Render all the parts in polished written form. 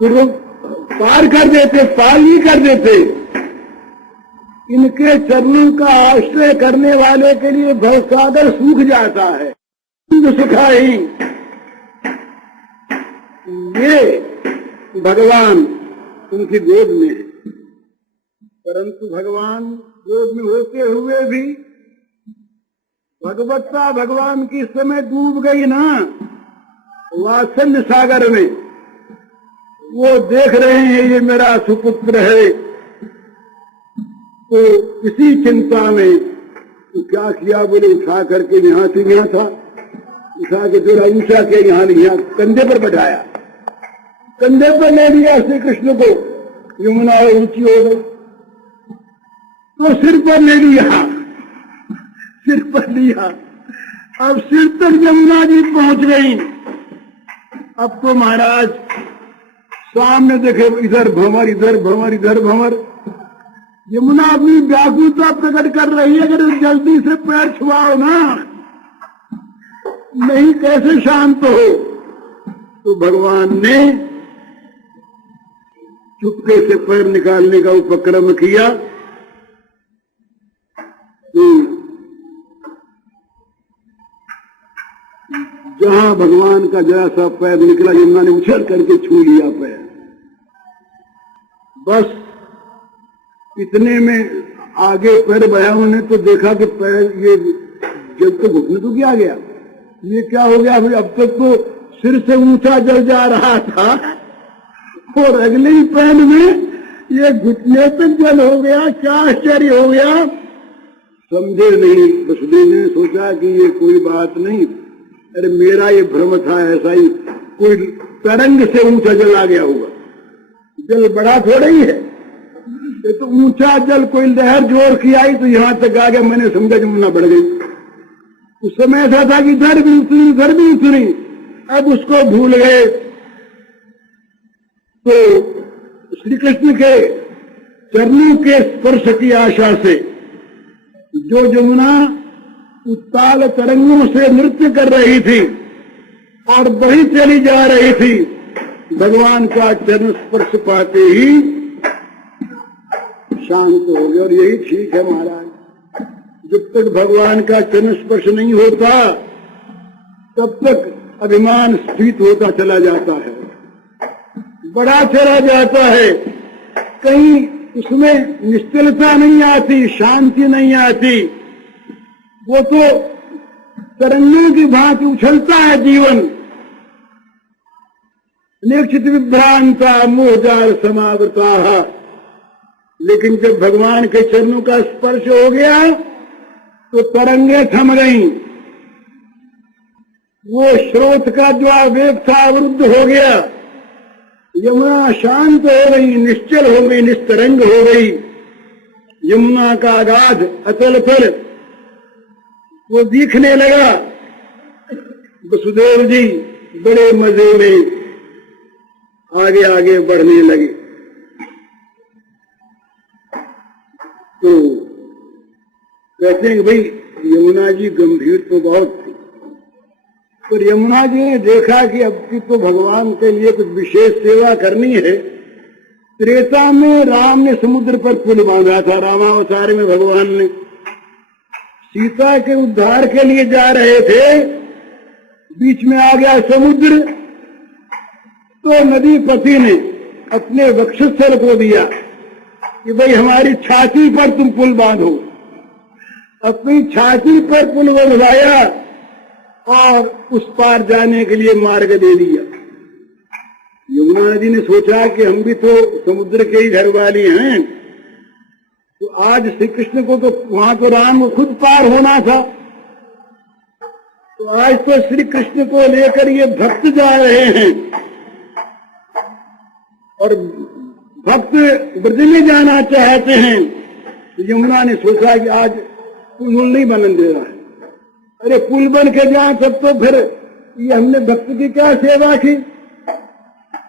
फिर वो पार कर देते, पार नहीं कर देते। इनके चरणों का आश्रय करने वाले के लिए भवसागर सूख जाता है। सिखाई ये भगवान उनकी गोद में है, परंतु भगवान गोद में होते हुए भी भगवत्ता भगवान की समय डूब गई ना वात्सल्य सागर में। वो देख रहे हैं ये मेरा सुपुत्र है, तो इसी चिंता में तो क्या किया, बोले उठा करके यहाँ से यहाँ था, उठा के थोड़ा ऊंचा किया, यहाँ कंधे पर बैठाया, कंधे पर ले लिया श्री कृष्ण को। यमुना ऊंची हो गई तो सिर पर ले लिया, सिर पर लिया। अब सिर तक यमुना जी पहुंच गई। अब तो महाराज सामने देखे, इधर भंवर, इधर भंवर, इधर भंवर। यमुना अपनी व्याकुलता प्रकट कर रही है, अगर जल्दी से पैर छुआओ ना, नहीं कैसे शांत हो। तो भगवान ने चुपके से पैर निकालने का उपक्रम किया। तो जहां भगवान का जरा सा पैर निकला, यमुना ने उछल करके छू लिया पैर। बस इतने में आगे पैर बढ़ाया उन्होंने, तो देखा कि पैर ये जब तो घुटने तो क्या गया, ये क्या हो गया भाई। अब तक तो सिर से ऊंचा जल जा रहा था और अगले ही पैर में ये घुटने पे जल हो गया। क्या आश्चर्य हो गया, समझे नहीं। वसुदेव ने सोचा कि ये कोई बात नहीं, अरे मेरा ये भ्रम था, ऐसा ही कोई तरंग से ऊंचा जल आ गया होगा। जल बड़ा थोड़ा ही है, ये तो ऊंचा जल कोई लहर जोर की आई तो यहां तक आ गया। मैंने समझा यमुना बढ़ गई। उस समय ऐसा था कि इधर भी उतरी, इधर भी उतरी। अब उसको भूल गए। तो श्री कृष्ण के चरणों के स्पर्श की आशा से जो यमुना उत्ताल तरंगों से नृत्य कर रही थी और बढ़ी चली जा रही थी, भगवान का चरण स्पर्श पाते ही शांत हो गया। और यही ठीक है महाराज, जब तक भगवान का चरण स्पर्श नहीं होता तब तक अभिमान स्फीत होता चला जाता है, बड़ा चला जाता है। कहीं उसमें निश्चलता नहीं आती, शांति नहीं आती। वो तो तरंगों की भांति उछलता है जीवन। निश्चित विभ्रांता मोहजाल समावृता। लेकिन जब भगवान के चरणों का स्पर्श हो गया तो तरंगे थम गई। वो स्रोत का जो आवेग था अवरुद्ध हो गया। यमुना शांत हो गई, निश्चल हो गई, निस्तरंग हो गई। यमुना का अगाध अतल फल वो दिखने लगा। वसुदेव जी बड़े मजे में आगे आगे बढ़ने लगे। तो कहते हैं कि भाई यमुना जी गंभीर तो बहुत थी, पर यमुना जी ने देखा कि अब की तो भगवान के लिए कुछ विशेष सेवा करनी है। त्रेता में राम ने समुद्र पर पुल बांधा था। रामावतार में भगवान ने सीता के उद्धार के लिए जा रहे थे, बीच में आ गया समुद्र। तो नदीपति ने अपने वक्षस्थल को दिया कि भाई हमारी छाती पर तुम पुल बांधो। अपनी छाती पर पुल बंधवाया और उस पार जाने के लिए मार्ग दे दिया। यमुना नदी ने सोचा कि हम भी तो समुद्र के ही घर वाली हैं, तो आज श्री कृष्ण को तो वहां तो राम को खुद पार होना था, तो आज तो श्री कृष्ण को लेकर ये भक्त जा रहे हैं। और भक्त ब्रज में जाना चाहते हैं। तो यमुना ने सोचा कि आज पुल नहीं बनने दे रहा है। अरे पुल बन के जाए तब तो फिर ये हमने भक्त की क्या सेवा की,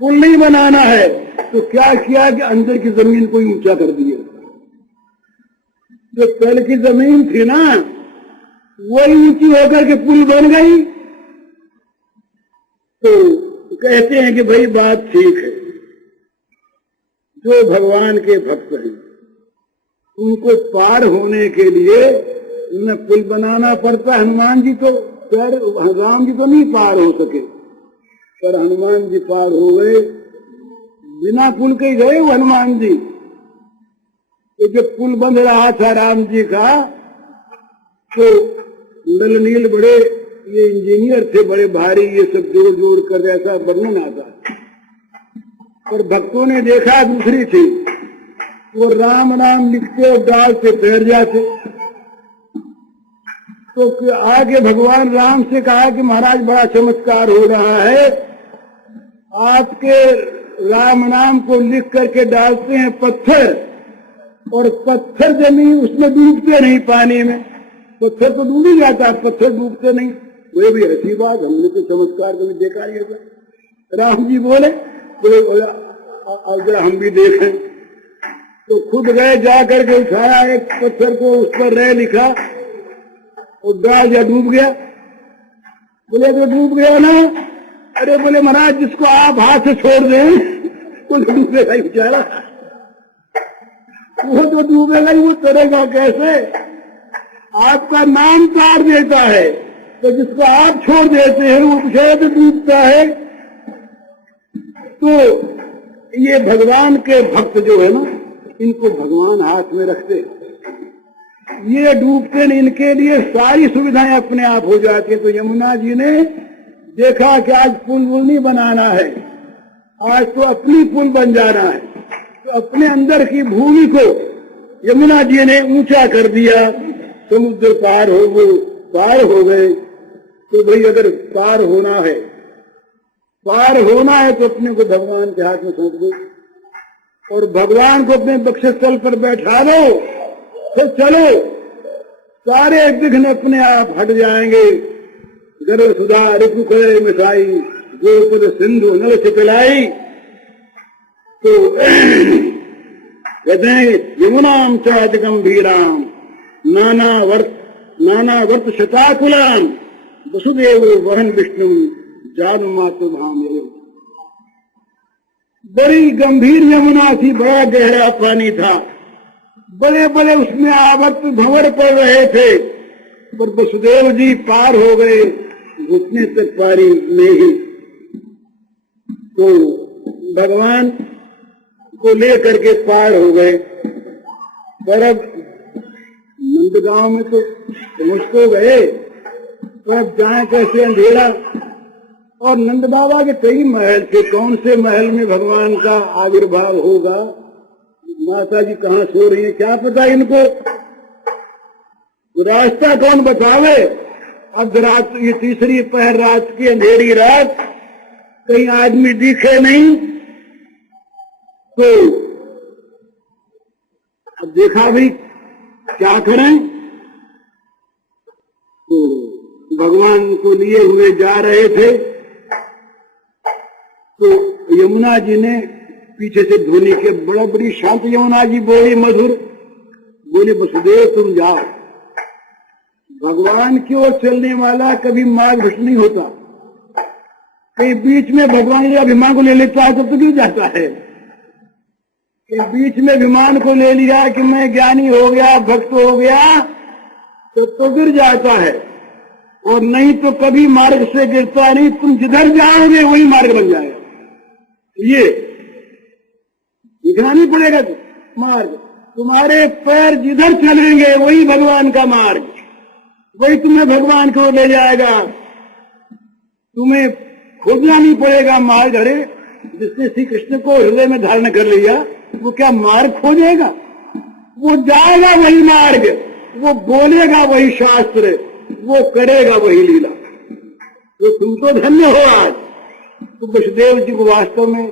पुल नहीं बनाना है। तो क्या किया कि अंदर की जमीन को ऊंचा कर दिया। जो तल की जमीन थी ना वही ऊंची होकर के पुल बन गई। तो कहते हैं कि भाई बात ठीक है, जो भगवान के भक्त हैं उनको पार होने के लिए उन्हें पुल बनाना पड़ता। हनुमान जी तो राम जी तो नहीं पार हो सके, पर हनुमान जी पार हो गए। बिना पुल के गए वो हनुमान जी। तो जब पुल बन रहा था राम जी का, तो नल नील बड़े ये इंजीनियर थे, बड़े भारी, ये सब जोड़ जोड़ कर ऐसा वर्णन आता। पर भक्तों ने देखा दूसरी थी, वो राम राम लिखते और डालते तैर जाते। तो आगे भगवान राम से कहा कि महाराज बड़ा चमत्कार हो रहा है, आपके राम नाम को लिख करके डालते हैं पत्थर, और पत्थर जमीन उसमें डूबते नहीं पानी में। पत्थर तो डूब ही जाता है, पत्थर डूबते नहीं। वो भी ऐसी बात, हमने तो चमत्कार कभी देखा नहीं था। राम जी बोले तो अगर हम भी देखें, तो खुद गए, जा करके उठाया एक पत्थर को, उस पर रे लिखा और डाल दिया, डूब गया। बोले तो डूब गया ना? अरे बोले महाराज जिसको आप हाथ से छोड़ दें वो तो डूबेगा ही बेचारा, वो तो डूबेगा ही, वो तैरेगा कैसे? आपका नाम तार देता है, तो जिसको आप छोड़ देते हैं वो बेचारा तो डूबता है। तो ये भगवान के भक्त जो है ना, इनको भगवान हाथ में रखते, ये डूबते नहीं, इनके लिए सारी सुविधाएं अपने आप हो जाती है। तो यमुना जी ने देखा कि आज पुल नहीं बनाना है, आज तो अपनी पुल बन जाना है। तो अपने अंदर की भूमि को यमुना जी ने ऊंचा कर दिया, समुद्र पार हो गए। तो भाई अगर पार होना है तो अपने को भगवान के हाथ में सौंप दो, और भगवान को अपने बक्षस्थल पर बैठा दो, फिर चलो, सारे विघ्न अपने आप हट जाएंगे। गर्भ सुधा ऋतु करे मिसाई, गोपद सिंधु नल चितलाई। तो कहते हैं यमुनाम चाद गंभीराम नाना वर्त शताकुलाम वसुदेव वहन विष्णु जान मातु धाम। बड़ी गंभीर यमुना थी, बड़ा गहरा पानी था, बड़े बड़े उसमें आवर्त भंवर पड़ रहे थे, पर वसुदेव जी पार हो गए घुटने तक पानी में ही। तो भगवान को लेकर के पार हो गए। पर अब नंदगांव में तो पहुंच तो गए, तो अब जाए कैसे? अंधेरा। और नंद बाबा के कई महल थे, कौन से महल में भगवान का आविर्भाव होगा? माता जी कहाँ सो रही है क्या पता इनको, रास्ता कौन बतावे? अब रात, ये तीसरी पहर रात की अंधेरी रात, कहीं आदमी दिखे नहीं। तो अब देखा भाई क्या करें, तो भगवान को लिए हुए जा रहे थे। तो यमुना जी ने पीछे से ध्वनि के, बड़ा बड़ी शांत यमुना जी बोली, मधुर बोली, वसुदेव तुम जाओ। भगवान की ओर चलने वाला कभी मार्ग भ्रष्ट नहीं होता। कहीं बीच में भगवान अभिमान को ले लेता है तो गिर जाता है। कहीं बीच में अभिमान को ले लिया कि मैं ज्ञानी हो गया, भक्त हो गया, तो गिर जाता है। और नहीं तो कभी मार्ग से गिरता नहीं, तुम जिधर जाओगे वही मार्ग बन जाएगा। ये दिखना नहीं पड़ेगा मार्ग, तुम्हारे पैर जिधर चलेंगे वही भगवान का मार्ग, वही तुम्हें भगवान को ले जाएगा। तुम्हें खोजना नहीं पड़ेगा मार्ग। अरे जिसने श्री कृष्ण को हृदय में धारण कर लिया वो क्या मार्ग खोजेगा? वो जाएगा वही मार्ग, वो बोलेगा वही शास्त्र, वो करेगा वही लीला। तो तुम तो धन्य हो आज। तो वसुदेव जी को वास्तव में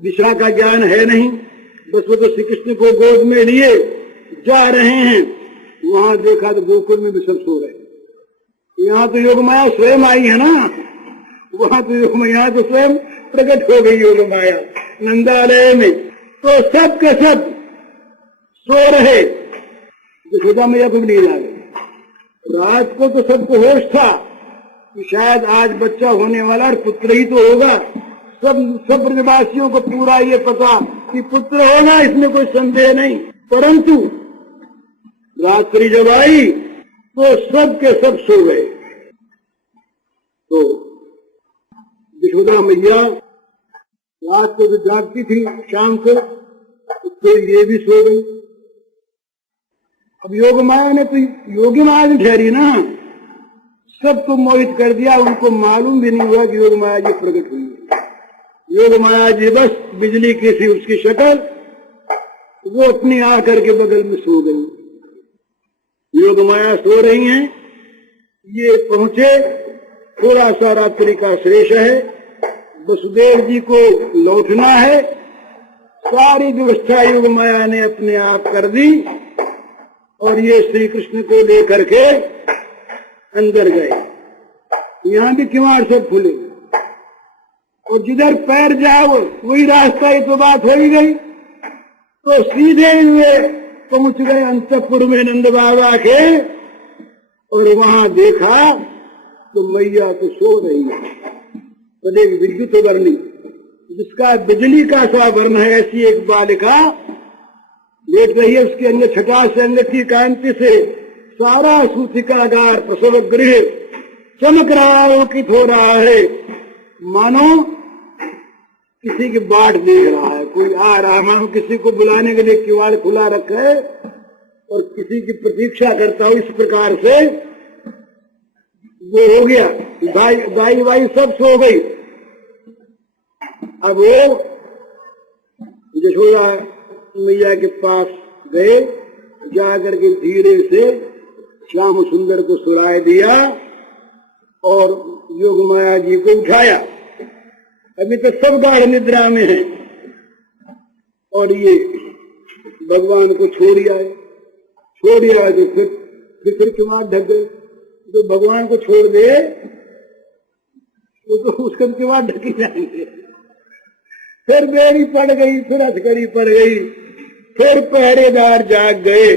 दिशा का ज्ञान है नहीं, बस वो तो श्री कृष्ण को गोद में लिए जा रहे हैं। वहां देखा तो गोकुल में भी सब सो रहे। यहाँ तो योग माया स्वयं आई है ना, वहां तो योग माया तो स्वयं प्रकट हो गई योग माया नंदालय में। तो सब के सब सो रहे। यशोदा मैया को भी नींद आ गई। रात को तो सबको होश था कि शायद आज बच्चा होने वाला और पुत्र ही तो होगा। सब ब्रजवासियों को पूरा ये पता कि पुत्र होगा, इसमें कोई संदेह नहीं। परंतु रात्रि जब आई तो सब के सब सो गए। तो यशोदा मैया रात को जो जागती थी शाम को, तो ये भी सो गई। अब योग माया ने तो योगी माया भी ठहरी ना, सबको मोहित कर दिया। उनको मालूम भी नहीं हुआ कि योग माया जी प्रकट हुई है। योग माया जी बस बिजली की सी उसकी शक्ल, वो अपनी आकर के बगल में सो गई। योग माया सो रही हैं, ये पहुंचे। थोड़ा सा रात्रि का शेष है, वसुदेव जी को लौटना है। सारी व्यवस्था योग माया ने अपने आप कर दी और ये श्री कृष्ण को लेकर के अंदर गए। यहाँ भी किवाड़ सब खुले और जिधर पैर जाओ वही रास्ता, ही तो बात हो ही गई। तो सीधे वे पहुंच गए अंतपुर में नंद बाबा के, और वहां देखा तो मैया तो सो रही है। तो एक विद्युत वर्णी, जिसका बिजली का सा वर्ण है, ऐसी एक बालिका लेट रही है। उसके अंदर छटा से अंग की कांति से सारा सूतिकागार प्रसव गृह चमक रहा है, अंकित हो रहा है, मानो किसी की बाट देख रहा है। कोई आ रहा है, मानो किसी को बुलाने के लिए किवाड़ खुला रखा है और किसी की प्रतीक्षा करता हो। इस प्रकार से वो हो गया। गाय वाई सब सो गई। अब वो यशोदा मैया के पास गए, जाकर के धीरे से श्याम सुंदर को सुलाए दिया और योग माया जी को उठाया। अभी तो सब गाढ़ निद्रा में है और ये भगवान को छोड़ आए। तो फिर किवाड़ ढक गए। जो भगवान को छोड़ दे तो उसका किवाड़ ढकी जाएंगे। फिर बेड़ी पड़ गई, फिर हथकड़ी पड़ गई, फिर पहरेदार जाग गए,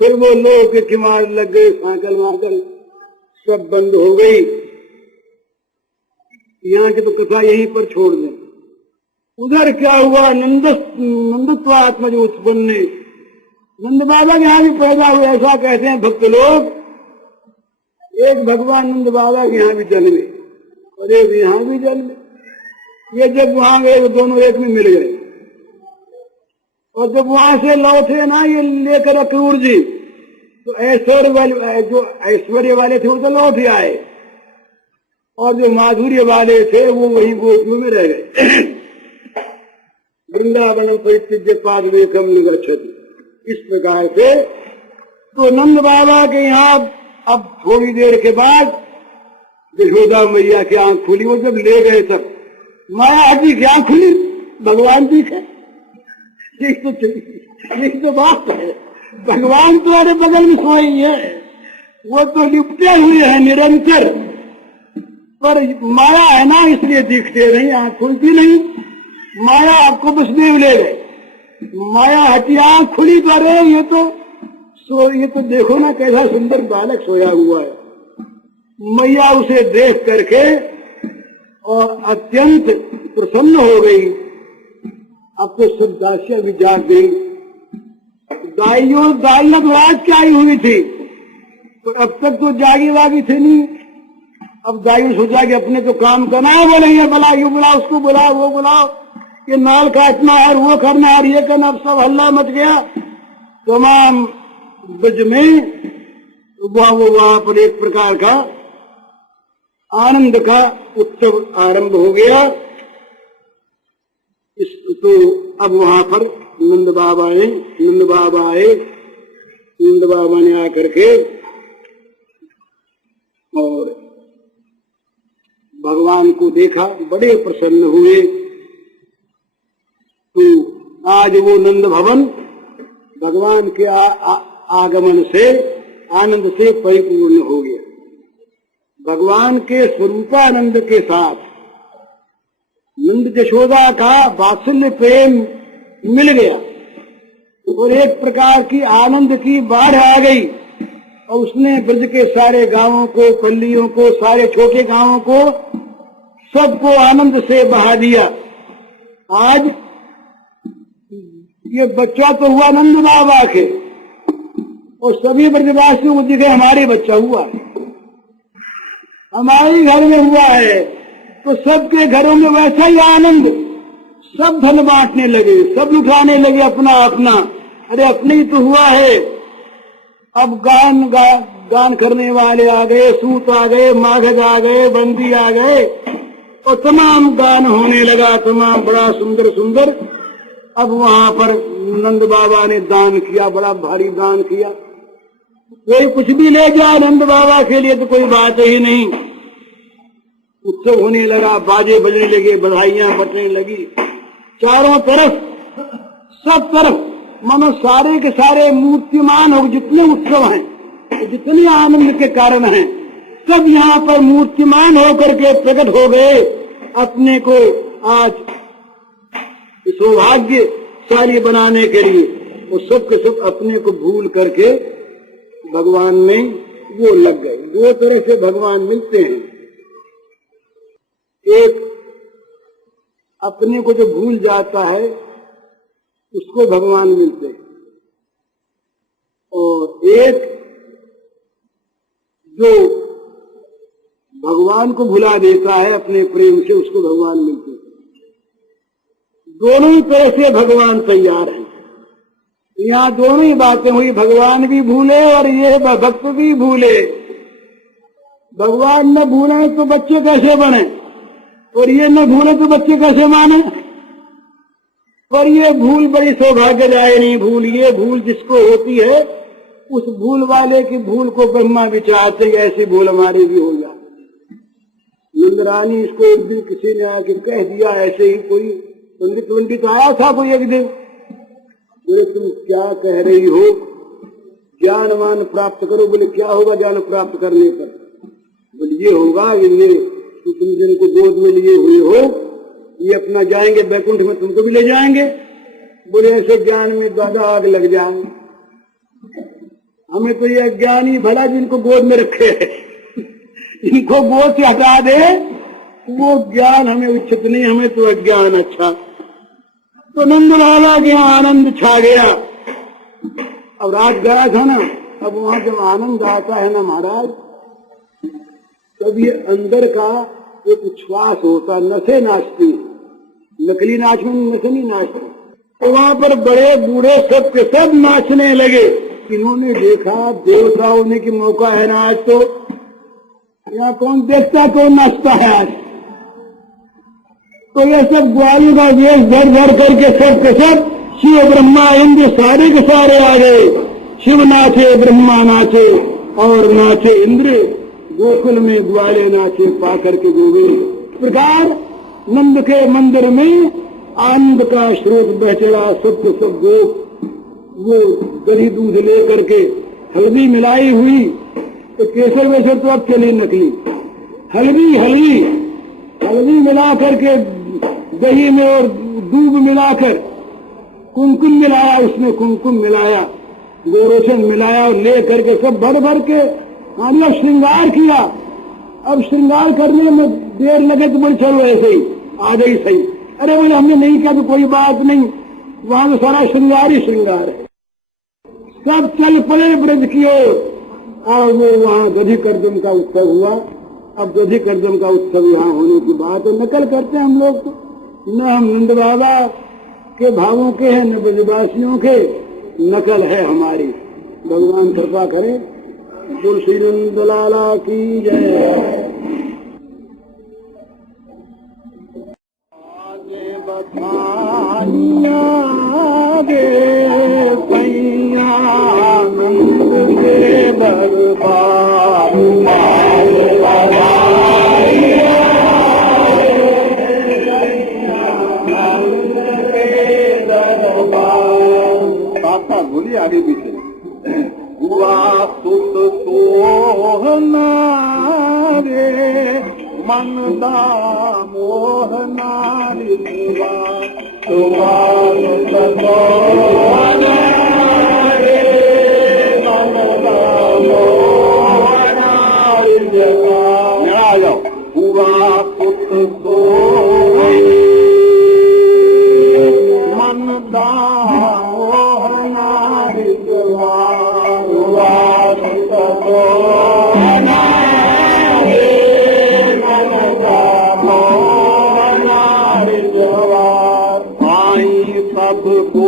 फिर वो लोग के किवाड़ लग गए, सांकल माकल सब बंद हो गई। यहाँ की तो कथा यहीं पर छोड़ दें। उधर क्या हुआ, नंदत्वात्मज उत्पन्न, नंद बाबा के यहाँ भी पैदा हुए, ऐसा कहते हैं भक्त लोग। एक भगवान नंद बाबा के यहाँ भी जन्मे और एक यहाँ भी जन्मे। ये जब वहां गए तो दोनों एक में मिल गए, और जब वहां से लौटे ना ये लेकर अक्रूर जी, तो ऐश्वर्य वाले थे वो तो लौट आए, और जो माधुर्य वाले थे वो वही गोपियों में रह गए। वृंदावन परित्यज्य पादवेकम निगच्छति। इस प्रकार से तो नंद बाबा के यहाँ अब थोड़ी देर के बाद यशोदा मैया की आंख खुली। वो जब ले गए तब माया जी की आंख खुली, भगवान जी थे। यही तो बात है, भगवान तुम्हारे बगल में सोए है, वो तो लिपटे हुए हैं निरंतर, पर माया है ना इसलिए दिखते नहीं, आंख खुलती नहीं। माया आपको वसुदेव ले गए, माया हटी, आंख खुली तो अरे ये तो देखो ना कैसा सुंदर बालक सोया हुआ है। मैया उसे देख करके और अत्यंत प्रसन्न हो गई। अब तो सब दासियां भी जाग गई। दाइयों तो रात की आई हुई थी, तो अब तक तो जागी वागी थी नहीं। अब दाइयों सोचा कि अपने तो काम करना है, बोलेंगे बुला ये बुला, उसको बुलाओ, वो बुलाओ, ये नाल काटना और वो करना और ये करना। अब सब हल्ला मच गया तमाम ब्रज में। वहां पर एक प्रकार का आनंद का उत्सव आरंभ हो गया। तो अब वहां पर नंद बाबा आए। नंद बाबा ने आकर के और भगवान को देखा, बड़े प्रसन्न हुए। तो आज वो नंद भवन भगवान के आगमन से आनंद से परिपूर्ण हो गया। भगवान के स्वरूपानंद के साथ नंद यशोदा का वात्सल्य प्रेम मिल गया और एक प्रकार की आनंद की बाढ़ आ गई, और उसने ब्रज के सारे गांवों को, पल्लियों को, सारे छोटे गांवों को, सबको आनंद से बहा दिया। आज ये बच्चा तो हुआ नंद बाबा के, और सभी ब्रजवासियों को दिखे हमारे बच्चा हुआ है, हमारे घर में हुआ है, तो सबके घरों में वैसा ही आनंद। सब धन बांटने लगे, सब लुटाने लगे अपना अपना। अरे अपने ही तो हुआ है। अब गान करने वाले आ गए, सूत आ गए, माघ आ गए, बंदी आ गए, और तमाम गान होने लगा, तमाम बड़ा सुंदर सुंदर। अब वहां पर नंद बाबा ने दान किया, बड़ा भारी दान किया। कोई कुछ भी ले जाए नंद बाबा के लिए तो कोई बात ही नहीं। उत्सव होने लगा, बाजे बजने लगे, बधाइयां बटने लगी चारों तरफ, सब तरफ। मानो सारे के सारे मूर्तिमान हो, जितने उत्सव हैं, जितने आनंद के कारण हैं, सब यहाँ पर मूर्तिमान होकर के प्रकट हो गए। अपने को आज सौभाग्यशाली बनाने के लिए वो सब के सब अपने को भूल करके भगवान में वो लग गए। दो तरह से भगवान मिलते हैं। एक अपने को जो भूल जाता है उसको भगवान मिलते हैं, और एक जो भगवान को भुला देता है अपने प्रेम से, उसको भगवान मिलते हैं। दोनों ही तरह से भगवान तैयार हैं। यहाँ दोनों ही बातें हुई, भगवान भी भूले और ये भक्त भी भूले। भगवान न भूले तो बच्चे कैसे बने, और ये न भूले तो बच्चे कैसे माने। पर ये भूल बड़ी सौभाग्यदायिनी भूल, ये भूल जिसको होती है उस भूल वाले की भूल को ब्रह्मा विचारते, ऐसी भूल हमारी भी हो जाती। नंद रानी इसको एक दिन किसी ने आके कह दिया, ऐसे ही कोई पंडित आया था कोई एक दिन, बोले तुम क्या कह रही हो, ज्ञानवान प्राप्त करो। बोले क्या होगा ज्ञान प्राप्त करने पर? बोले ये होगा, ये तुम जिनको गोद में लिए हुए हो ये अपना जाएंगे बैकुंठ में, तुमको भी ले जाएंगे। बोले ऐसे ज्ञान में ज्यादा आग लग जाएंगे, हमें तो ये अज्ञान ही भला जिनको गोद में रखे है, इनको गोद से हटा दे, वो ज्ञान हमें उचित नहीं, हमें तो अज्ञान अच्छा। तो नंद लाला के यहाँ आनंद छा गया। अब रात गया था ना, अब वहां जब आनंद आता है ना महाराज, तब ये अंदर का एक उच्छ्वास होता, नसें नाचती, नकली नाच में नसें नहीं नाचती। तो वहां पर बड़े बूढ़े सब के सब नाचने लगे। इन्होंने देखा देवता होने की मौका है ना आज, तो यहाँ कौन देखता कौन नाचता है आज। तो ये सब ग्वाली का वेश धर धर करके सब के सब शिव ब्रह्मा इंद्र सारे के सारे आ गए। शिव नाचे, ब्रह्मा नाचे और नाचे इंद्र, गोकुल में ग्वाले नाचे पा करके गोविंद। इस प्रकार नंद के मंदिर में आनंद का स्रोत बह चला। सब के सब वो दही दूध ले करके हल्दी मिलाई हुई, तो केसर वेसर तो अब चली नकली, हल्दी मिला करके दही में और दूध मिलाकर कुमकुम मिलाया, उसमें कुमकुम मिलाया, गोरोचन मिलाया और ले करके सब भर भर के अब श्रृंगार किया। अब श्रृंगार करने में देर लगे तो बोले चलो ऐसे ही आ गई सही। अरे भाई हमने नहीं किया तो कोई बात नहीं, वहां तो सारा श्रृंगार ही श्रृंगार है। सब चल पड़े ब्रज की ओर, और वो वहां दधी करदम का उत्सव हुआ। अब दधी करदम का उत्सव यहाँ होने की बात है, नकल करते हैं हम लोग, तो न हम नंद बाबा के भावों के हैं न ब्रजवासियों के, नकल है हमारी। भगवान कृपा करे। बोल श्री नंद लाला की जय। आगे बधाइया दे पैया नंद के दरबार, बोलिए आगे पीछे। हुआ सुत सोहना रे मन दा मोहना रे, हुआ सुत सोहना रे मन दा मोहना रे। आ जाओ। हुआ सुत सोहना मन दा को